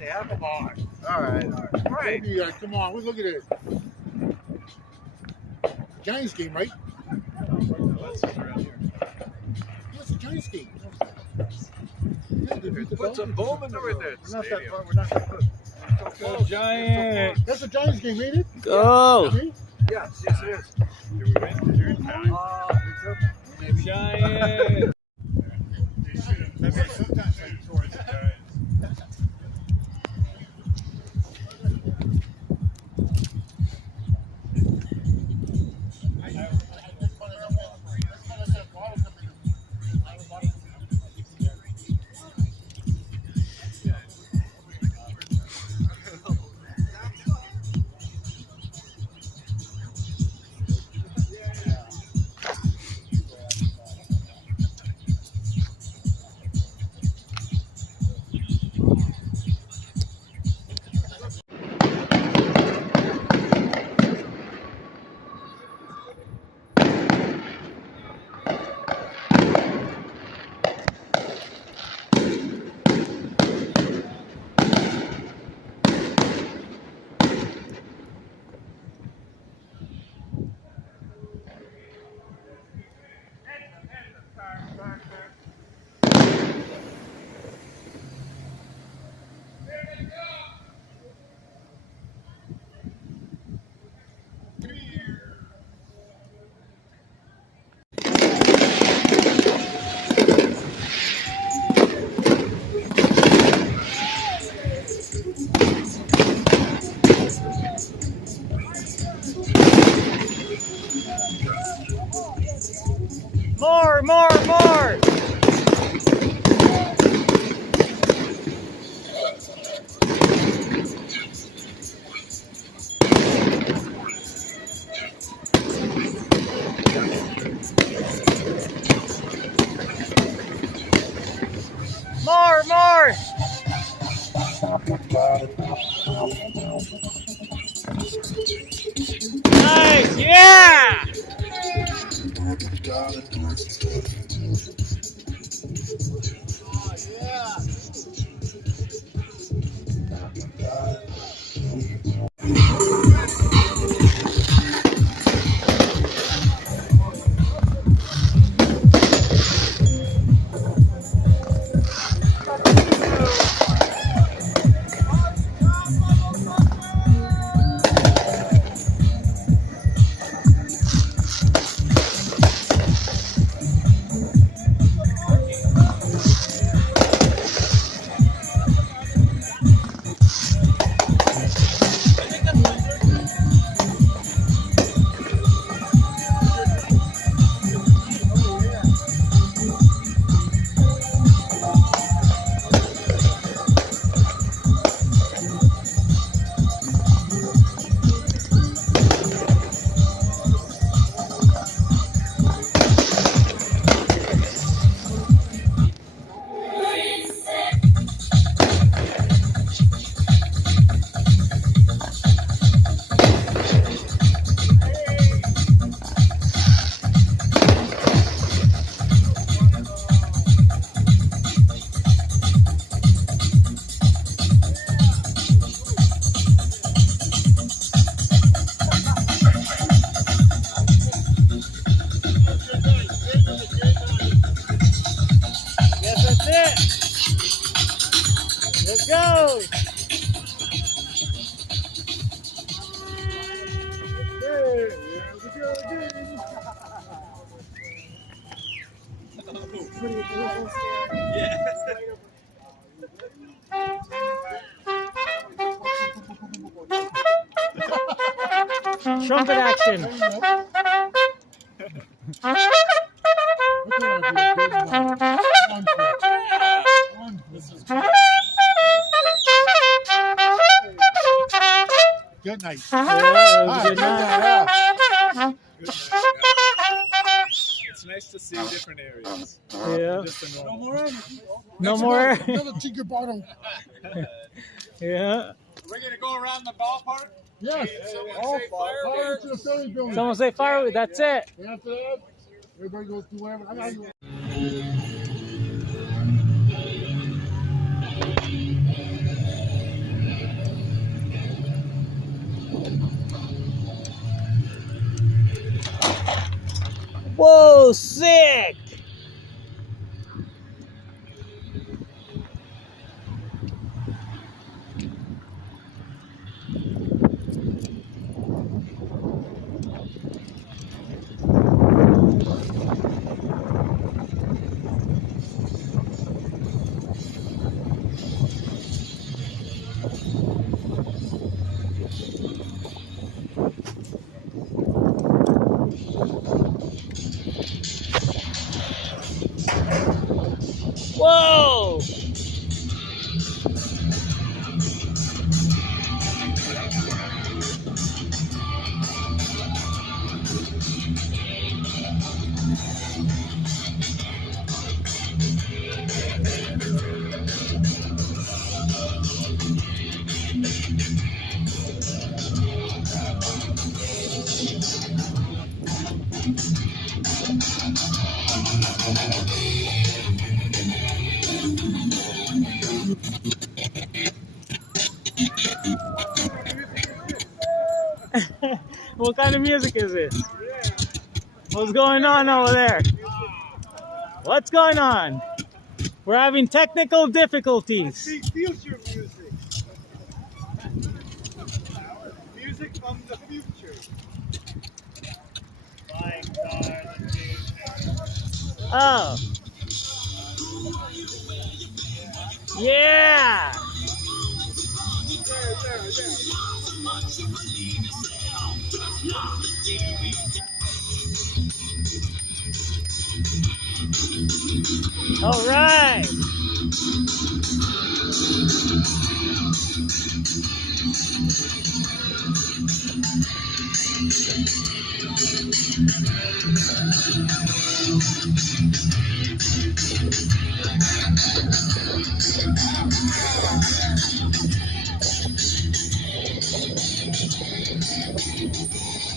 Yeah, come on. All right. Right. Come on, look at this. Giants game, right? What's this around here? What's the Giants game? Put some boom into it there. We're not that far. We're not that close. Go Giants. That's a Giants game, ain't it? Go! Yes, yes it is. Did we win? You're in time. Giants. Sometimes they towards the Giants. More! Nice! Yeah! Let's go! Trumpet action! Good night. Yeah, good night. It's nice to see different areas. Yeah. Just a No normal. more energy. No more. Another tinker bottle. Yeah. We're gonna go around the ballpark. Yes. All Fire to the Philly building. Someone say firework. That's it. And after that, everybody goes through whatever. I got you. Whoa, sick! Whoa! What kind of music is this? What's going on over there? What's going on? We're having technical difficulties. See, future music. Music from the future. Oh. Yeah. All right.